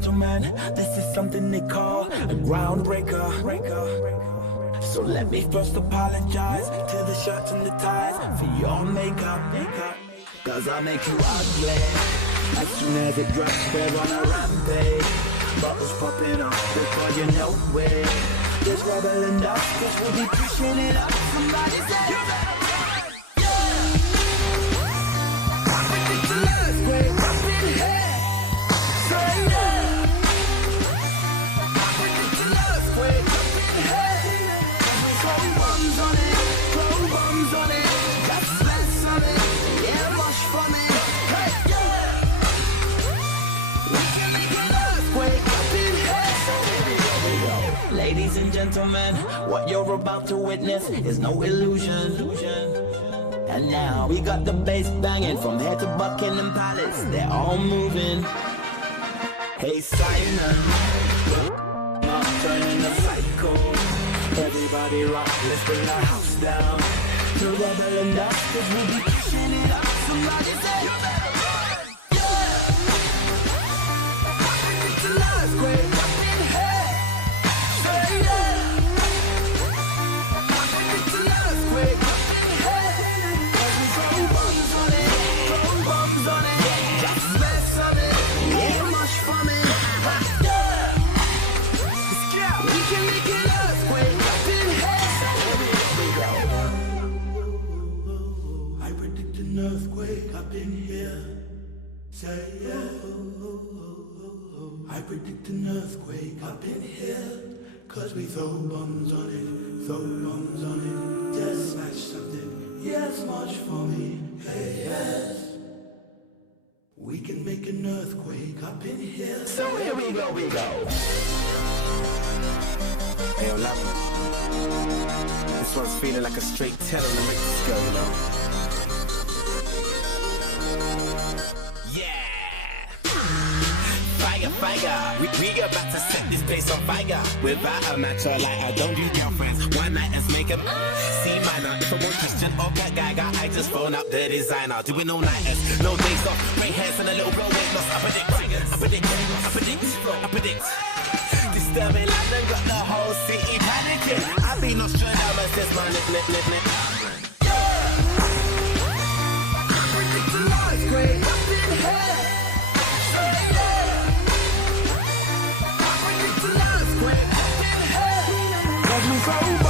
gentlemen, this is something they call a groundbreaker. So let me first apologize to the shirts and the ties for your makeup. Cause I make you ugly as soon as it drops. We're on a rampage, bottles popping off before you know it. There's rubble and dust, cause we'll be pushing it up. Somebody say you better run. Ridiculous, we're up in here. Say yeah. Ridiculous, we're up in here. Throw bombs on it, throw bombs on it. That's less on it, yeah, mush from it. Hey, yeah. We can make an earthquake up in here. So here we go. Ladies and gentlemen, what you're about to witness is no illusion. And now we got the bass banging from here to Buckingham Palace. They're all moving. Hey Simon, I'm turning the psycho. Everybody rock, let's bring the house down. No rubble and dust, cause we'll be pushing it up. Somebody say you better run. Yeah. It's an earthquake up in here. Say yeah. It's an earthquake up in here. Cause we throw bombs on it, throw bombs on it. Just mess on it, yeah, much from it. Yeah. We can make an earthquake up in here. So here we go. I predict an earthquake up in here. Say yeah. I predict an earthquake up in here. Cause we throw bombs on it, throw bombs on it. Just smash something, yes, much for me. Hey, yes. We can make an earthquake up in here. So here we go, Hey, yo, Labrinth. This one's feeling like a straight terror to make this go, you know? Yeah! Fire, we about to set this place on fire. Without a match or lighter, don't do girlfriends. One nighters make them see minor. If I want Christian or Cat Geiger, I just phone up the designer. Doing all nighters, no days off. Grey hairs and a little bit of weight loss. I predict. Disturbing London got the whole city panicking. I've been Nostradamus, this man, nip. predict an earthquake up in here. Say yeah. I predict an earthquake up in here. Cause we throw